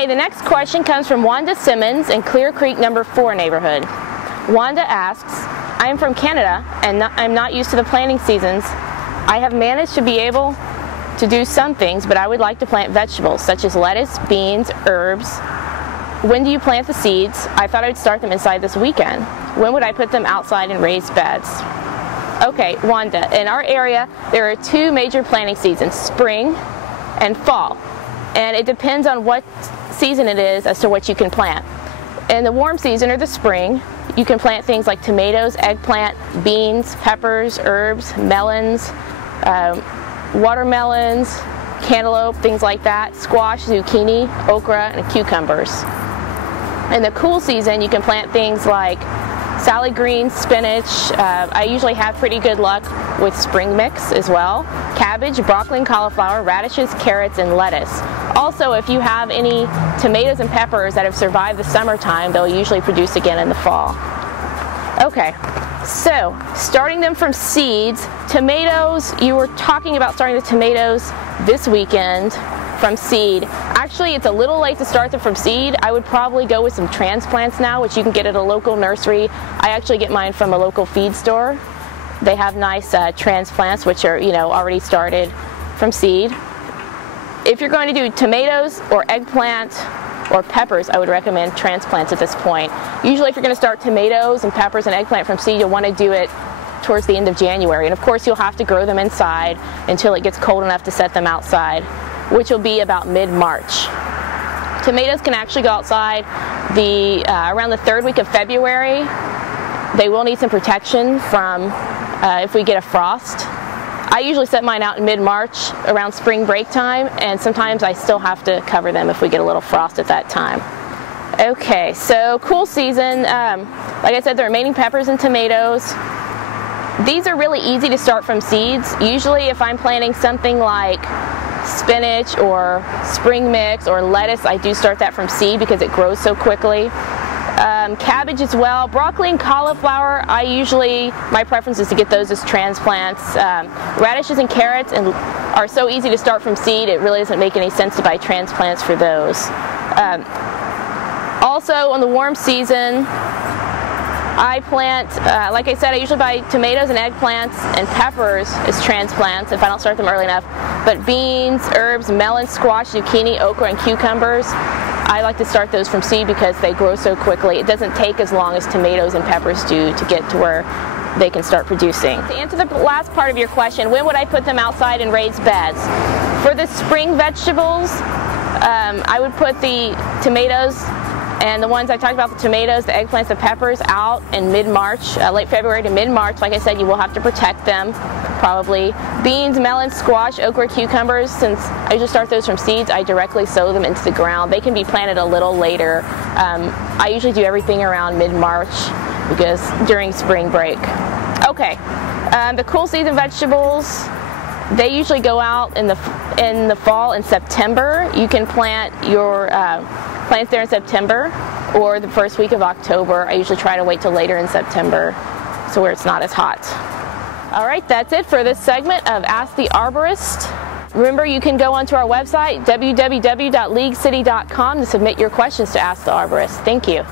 Okay, the next question comes from Wanda S in Clear Creek number 4 neighborhood. Wanda asks, I am from Canada and I'm not used to the planting seasons. I have managed to be able to do some things, but I would like to plant vegetables such as lettuce, beans, herbs. When do you plant the seeds? I thought I'd start them inside this weekend. When would I put them outside in raised beds? Okay, Wanda, in our area there are 2 major planting seasons, spring and fall. And it depends on what season it is as to what you can plant. In the warm season or the spring, you can plant things like tomatoes, eggplant, beans, peppers, herbs, melons, watermelons, cantaloupe, things like that, squash, zucchini, okra, and cucumbers. In the cool season, you can plant things like salad greens, spinach. I usually have pretty good luck with spring mix as well. Cabbage, broccoli and cauliflower, radishes, carrots, and lettuce. Also, if you have any tomatoes and peppers that have survived the summertime, they'll usually produce again in the fall. Okay, so starting them from seeds, tomatoes, you were talking about starting the tomatoes this weekend from seed. Actually, it's a little late to start them from seed. I would probably go with some transplants now, which you can get at a local nursery. I actually get mine from a local feed store. They have nice transplants, which are, already started from seed. If you're going to do tomatoes or eggplant or peppers, I would recommend transplants at this point. Usually if you're going to start tomatoes and peppers and eggplant from seed, you'll want to do it towards the end of January. And of course you'll have to grow them inside until it gets cold enough to set them outside, which will be about mid-March. Tomatoes can actually go outside around the 3rd week of February. They will need some protection from if we get a frost. I usually set mine out in mid-March around spring break time, and sometimes I still have to cover them if we get a little frost at that time. Okay, so cool season. Like I said, the remaining peppers and tomatoes. These are really easy to start from seeds. Usually if I'm planting something like spinach or spring mix or lettuce, I do start that from seed because it grows so quickly. Cabbage as well. Broccoli and cauliflower, my preference is to get those as transplants. Radishes and carrots are so easy to start from seed, it really doesn't make any sense to buy transplants for those. Also, on the warm season, I plant, like I said, I usually buy tomatoes and eggplants and peppers as transplants if I don't start them early enough. But beans, herbs, melons, squash, zucchini, okra, and cucumbers, I like to start those from seed because they grow so quickly. It doesn't take as long as tomatoes and peppers do to get to where they can start producing. To answer the last part of your question, when would I put them outside in raised beds? For the spring vegetables, I would put the tomatoes and the ones I talked about, the tomatoes, the eggplants, the peppers, out in mid-March, late February to mid-March. Like I said, you will have to protect them, probably. Beans, melons, squash, okra, cucumbers, since I usually start those from seeds, I directly sow them into the ground. They can be planted a little later. I usually do everything around mid-March because during spring break. Okay, the cool season vegetables, they usually go out in the fall in September. You can plant your plants there in September or the 1st week of October. I usually try to wait till later in September so where it's not as hot. All right, that's it for this segment of Ask the Arborist. Remember, you can go onto our website, www.leaguecity.com, to submit your questions to Ask the Arborist. Thank you.